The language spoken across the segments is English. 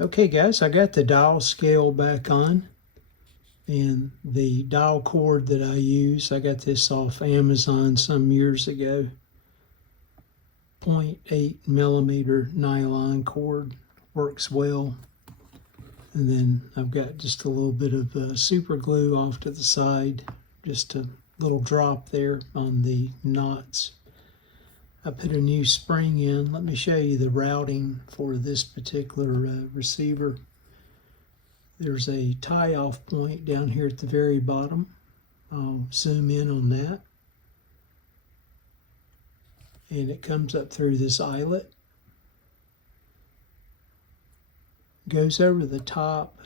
Okay guys, I got the dial scale back on, and the dial cord that I use, I got this off Amazon some years ago. 0.8 millimeter nylon cord, works well. And then I've got just a little bit of super glue off to the side, just a little drop there on the knots. I put a new spring in. Let me show you the routing for this particular receiver. There's a tie-off point down here at the very bottom. I'll zoom in on that. And it comes up through this eyelet. Goes over the top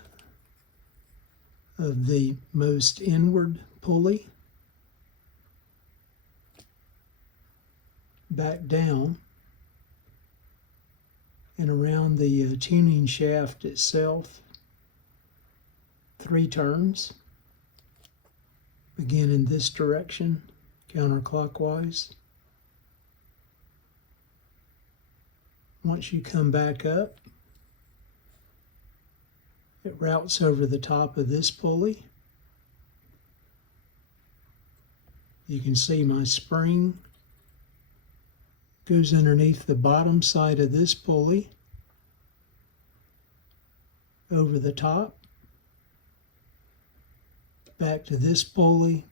of the most inward pulley. Back down and around the tuning shaft itself 3 turns. Begin in this direction, counterclockwise. Once you come back up, it routes over the top of this pulley. You can see my spring goes underneath the bottom side of this pulley, over the top, back to this pulley,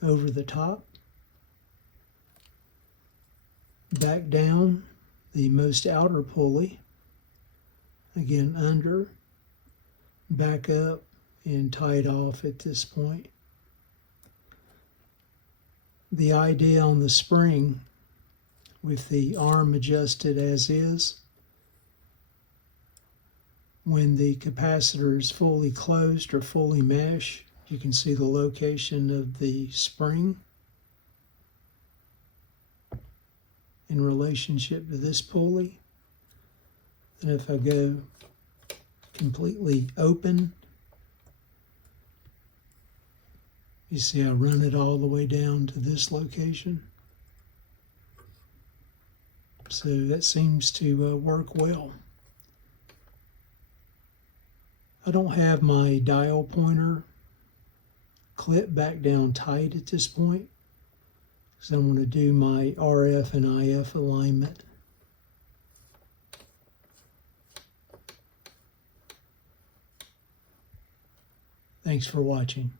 over the top, back down the most outer pulley, again under, back up, and tied off at this point. The idea on the spring, with the arm adjusted as is, when the capacitor is fully closed or fully mesh, you can see the location of the spring in relationship to this pulley. And if I go completely open, you see I run it all the way down to this location. So that seems to work well. I don't have my dial pointer clip back down tight at this point, because I'm going to do my RF and IF alignment. Thanks for watching.